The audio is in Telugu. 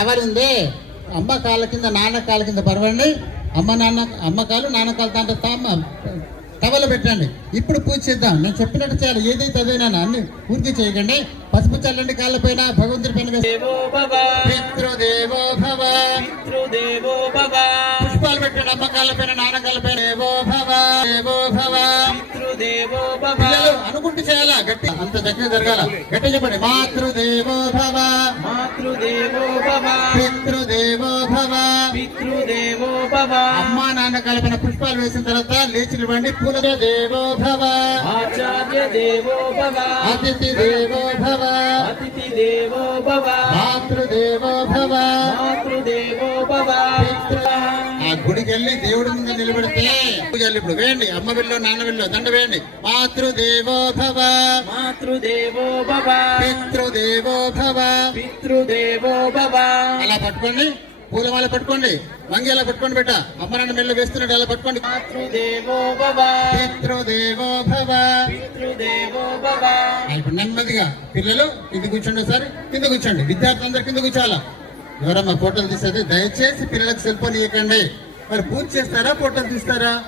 టవల్ ఉంది. అమ్మ కాళ్ళ కింద నాన్న కాళ్ళ కింద పరవండి అమ్మ నాన్న అమ్మ కాలు నాన్న కాలు దాంట్లో తామ టవల్ పెట్టండి. ఇప్పుడు పూజ చేద్దాం. నేను చెప్పినట్టు చేయాలి. ఏదైతే అదేనా అన్ని పూర్తి చేయకండి. పసుపు చల్లండి కాళ్ళపైన భగవంతుడి పైన వేసి- దేవో భవ. పితృదేవో భవ. పితృదేవో భవ. పుష్పాలు పెట్టండి. అమ్మ కాళ్ళపైన నాన్న కాళ్ళపైన దేవో భవ. దేవో భవ. పితృదేవో భవ. పిల్లలు అనుకుంటూ చేయాలా? గట్టి అంత దగ్గర జరగాల? గట్టి చెప్పండి. మాతృదేవో భవ మాతృదేవో భవ పితృదేవో భవ. పితృదేవో భవ. అమ్మా నాన్న కలపన పుష్పాలు వేసిన తర్వాత లేచి నిలబండి పూల దేవో భవ. ఆచార్య దేవో భవ. అతిథి దేవో భవ. అతిథి దేవో భవ. మాతృదేవో భవ. మాతృదేవో భవ. ఆ గుడికి వెళ్ళి దేవుడి ముందు నిలబడితే పూజలు ఇప్పుడు. వేయండి. అమ్మ వెళ్ళో నాన్న వెళ్ళో దండ వేయండి. మాతృదేవో భవ. మాతృదేవో భవ. పితృదేవో భవ. పితృదేవో భవ. అలా పట్టుకోండి. పూలమాల పట్టుకోండి. మంగి అలా పట్టుకోండి బిడ్డ. అమ్మ నాన్న మెల్ల వేస్తున్నాడు అలా పట్టుకోండి. మాతృదేవో భవ. పితృదేవో భవ. పితృదేవో భవ. ఇప్పుడు నెమ్మదిగా పిల్లలు కింద కూర్చోండి ఒకసారి. కింద కూర్చోండి. విద్యార్థులు అందరు కింద కూర్చోవాలా? ఎవరమ్మా ఫోటోలు తీసేది? దయచేసి పిల్లలకు సెల్ ఫోన్ ఇవ్వకండి మరి పూజ చేస్తారా? ఫోటోలు తీస్తారా?